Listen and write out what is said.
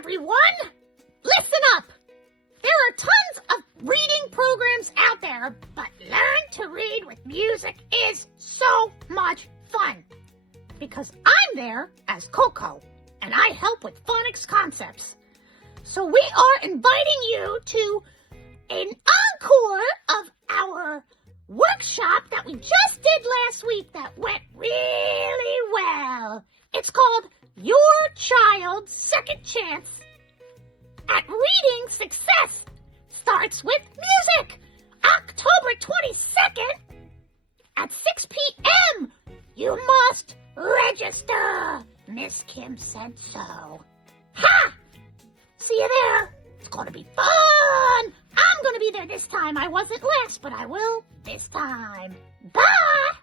everyone! Listen up! There are tons of reading programs out there, but Learn to Read with Music is so much fun. Because I'm there as Coco, and I help with phonics concepts. So we are inviting you to an encore of our workshop that we just did last week that went really well. It's called Your Child's Second Chance at Reading Success Starts with Music, October 22nd at 6 p.m. You must register. Miss Kim said so. Ha! See you there. It's going to be fun. I'm going to be there this time. I wasn't last, but I will this time. Bye!